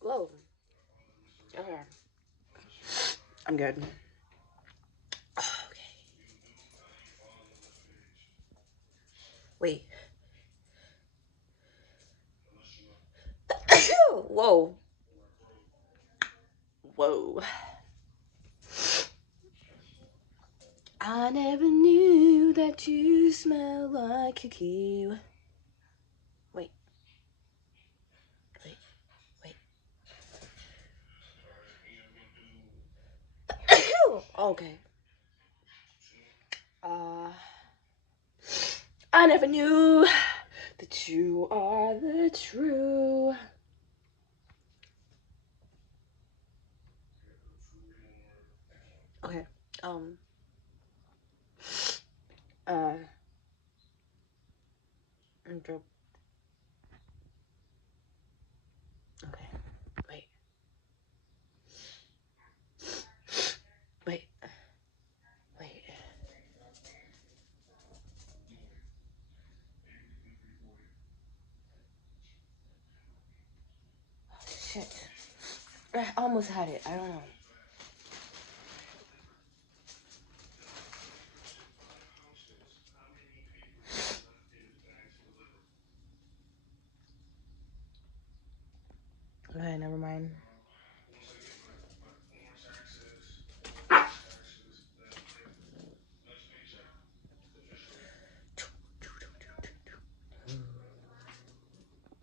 Whoa. Okay. I'm good. Okay. Wait. Whoa. Whoa. I never knew that you smell like a key. Wait. Wait. Wait. Okay. I never knew that you are the true. Okay. Uh. Intro. Okay. Wait. Wait. Wait. Shit. I almost had it. I don't know. Okay, never mind.